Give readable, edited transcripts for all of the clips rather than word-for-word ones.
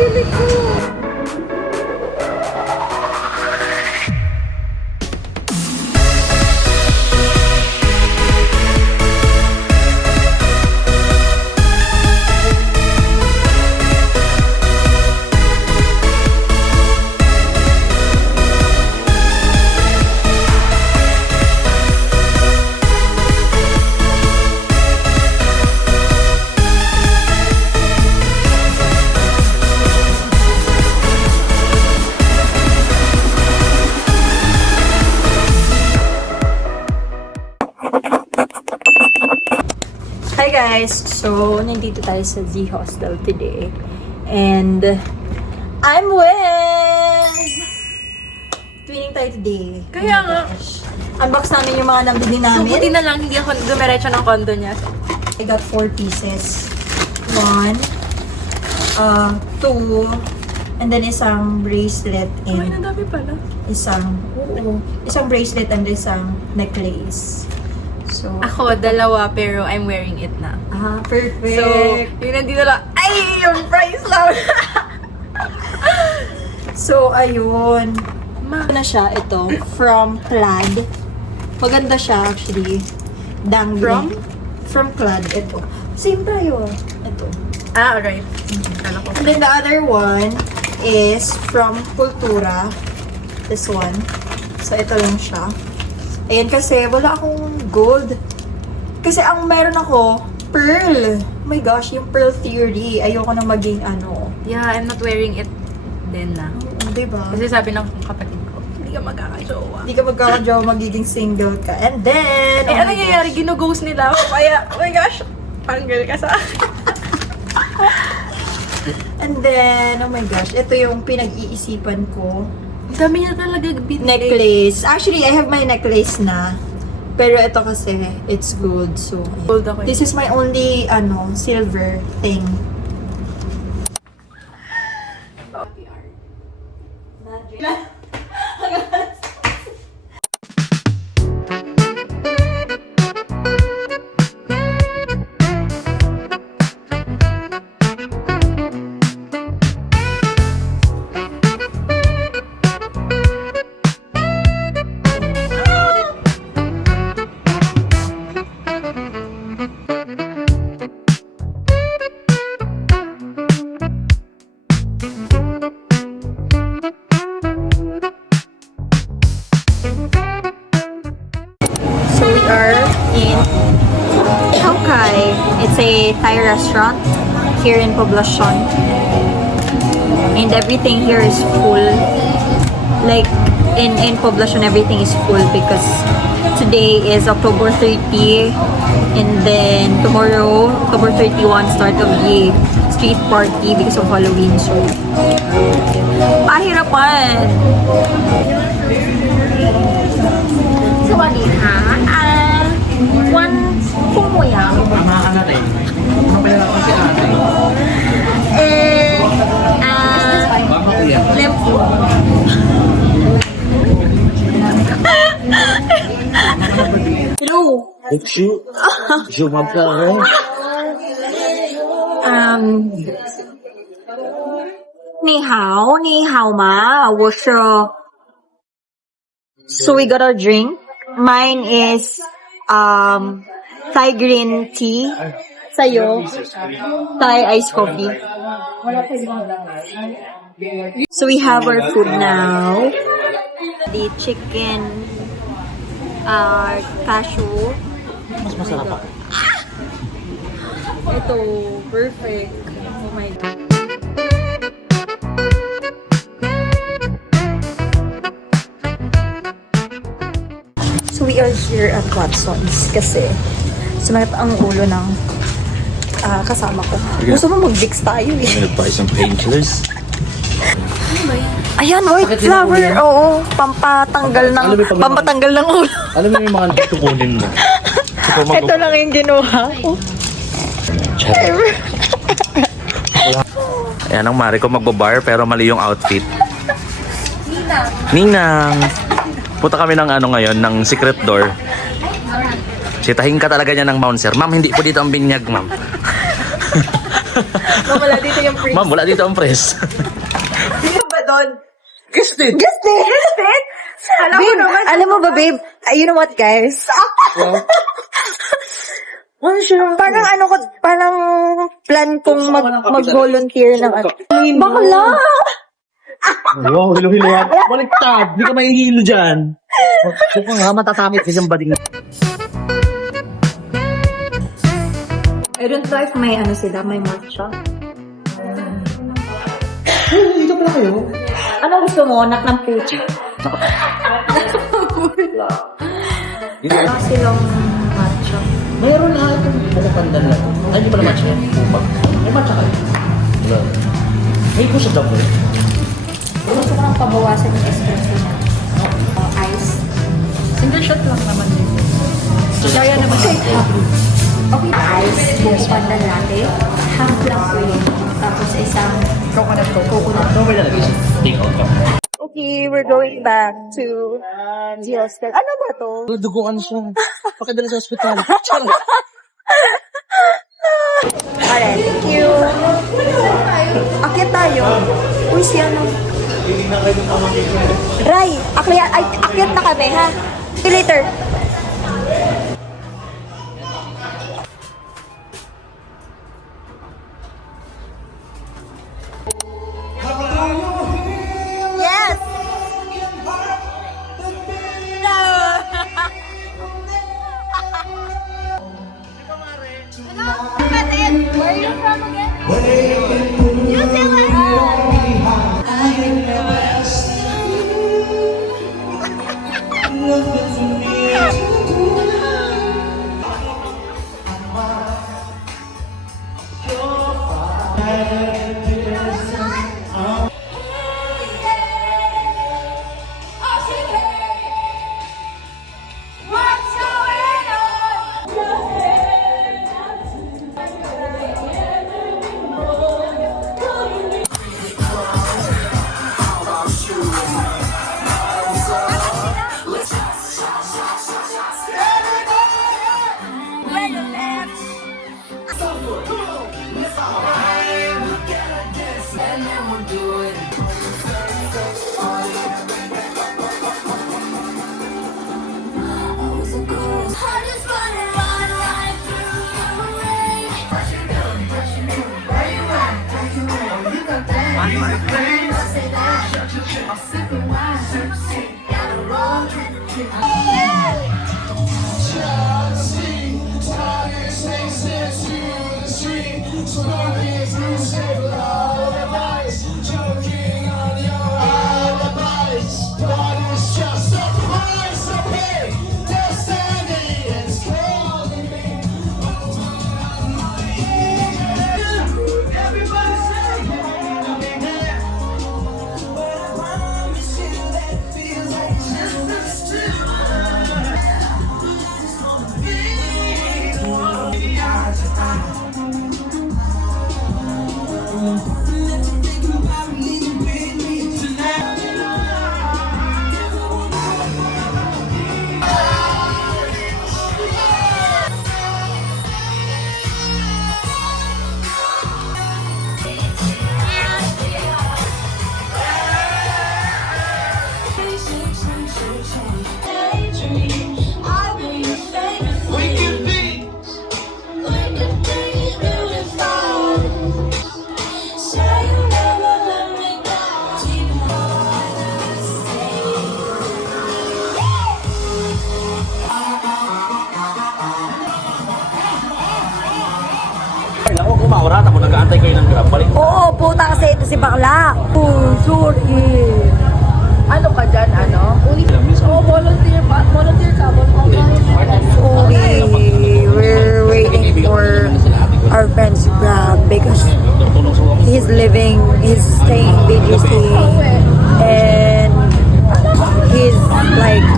bili ko. Hi guys! So, nandito tayo sa Z Hostel today. And, I'm with! Twinning tayo today. Kaya nga. Unbox namin yung mga nabili namin. Buti na lang, hindi ako dumiretso ng condo niya. I got 4 pieces. 1, 2, and then isang bracelet Ay, and nadami pala. isang bracelet and isang necklace. So, Ako, dalawa, pero I'm wearing it na. perfect. So, yung nandito lang, ay, yung price lang! So, ayun. Ito na siya, ito. From Clad. Maganda siya, actually. Dangling. From Clad, ito. Same tayo. Ito. Alright. Kala ko. And then the other one is from Kultura. This one. So, ito lang siya. Ayan, kasi wala akong gold. Kasi ang meron ako, pearl. Oh my gosh, yung pearl theory. Ayoko na maging ano. Yeah, I'm not wearing it din na. Diba? Kasi sabi ng kapatid ko, hindi ka magkakajowa. Hindi ka magkakajowa, magiging single ka. And then, Eh, ano nangyayari? Ginughost nila ako. Kaya, oh my gosh, panggil ka sa akin. And then, oh my gosh, ito yung pinag-iisipan ko. Ang dami niya talaga binili. Necklace. Actually, I have my necklace na. Pero ito kasi, it's gold. So, Gold ako. this is my only, silver thing. So we are in Chowkai. It's a Thai restaurant here in Poblacion. And everything here is full. Like in Poblacion, everything is full because today is October 30 and then tomorrow, October 31, start of the street party because of Halloween. So, pahirapan! สวัสดีค่ะวันพรุ่งนี้ Ama ka natin. Ano pala ako si ate? Baka kuya. lempo. Hello. Shoot. Shoot mo pa ako. Ni hao ma. So we got our drink. Mine is Thai green tea. Sa'yo, Thai iced coffee. So we have our food now. The chicken cashew. Mas masarap pa. Ito, perfect. Oh my God. So we are here at Watson's kasi sumakit ang ulo ng kasama ko. Gusto mo mag-Vicks tayo eh. Nagpa isang painkillers. Ayan, white flower. Oo, pampatanggal ng ulo. Alam mo yung mga tukunin mo. Ito lang yung ginawa ko. Ayan ang mari ko magbabar pero mali yung outfit. Ninang. Punta kami ng ano ngayon, ng secret door. Sitahin ka talaga niya ng bouncer. Ma'am, hindi po dito ang binyag, ma'am. Ma'am, wala dito yung priest. Ma'am, wala dito ang press. Sino ba doon? Guested! Guested? Alam mo Babe, naman. alam mo ba, babe? You know what, guys? Parang ano ko, parang plan kong mag-volunteer ng ano. Bakla! Wow, hilo-hilo yan. Baliktad! Di ka mahihilo dyan. Huwag ka nga matatamit sa isang bading. I don't know if may ano sila, may matcha. Dito pala kayo. Ano gusto mo? Anak ng pucha. Wala silang matcha. Mayroon na itong buko pandan lang. Ay, hindi pala matcha yan. Bubag. May matcha kayo. Wala. May ko sa dabo. Gusto ko nang pabawasan yung espresso na. Ice. Single shot lang naman yun. Kaya naman. Okay. Ice, buko pandan latte, half black cream, tapos isang coconut. Ano ba nalagay siya? Take out ka. Okay, we're going back to the hostel. Ano ba to? Duguan siya. Pakidala sa ospital. Charot. Alright, thank you. Akit tayo. Uy, si ano? Ray, akyat na kami, ha? See you later. Yes! Where are you from again? New Zealand! Ako kumaura, ako nag-aantay kayo ng grab. Balik. Oo, puta kasi ito si bakla. Oh, sorry. Ano ka dyan, ano? Oh, volunteer pa. Volunteer ka. Sorry. We're waiting for our friend's grab because he's staying in BGC and he's like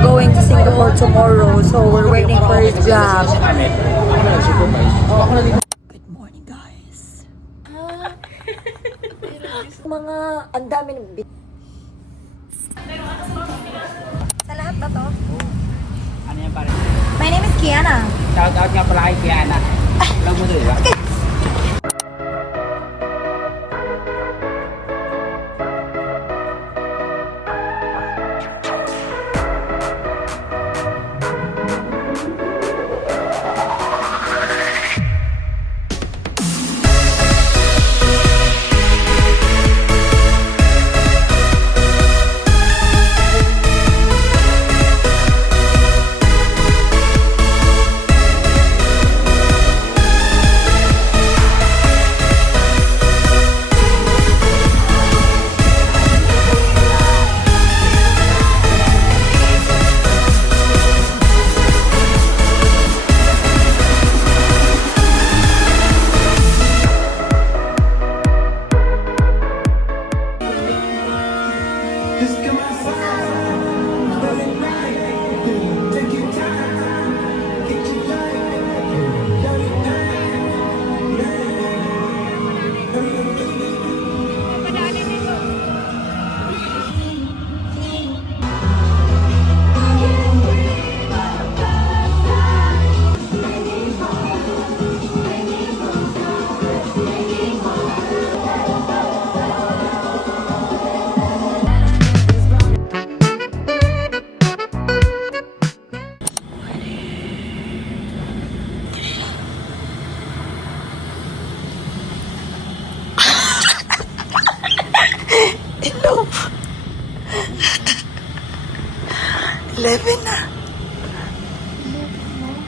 going to Singapore tomorrow, so we're waiting for his grab. Good morning, guys. Mga ang dami ng sa lahat ba to? Ano yan pare? My name is Kiana. Shout out nga pala kay Kiana. Alam mo doon, di ba?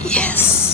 Yes!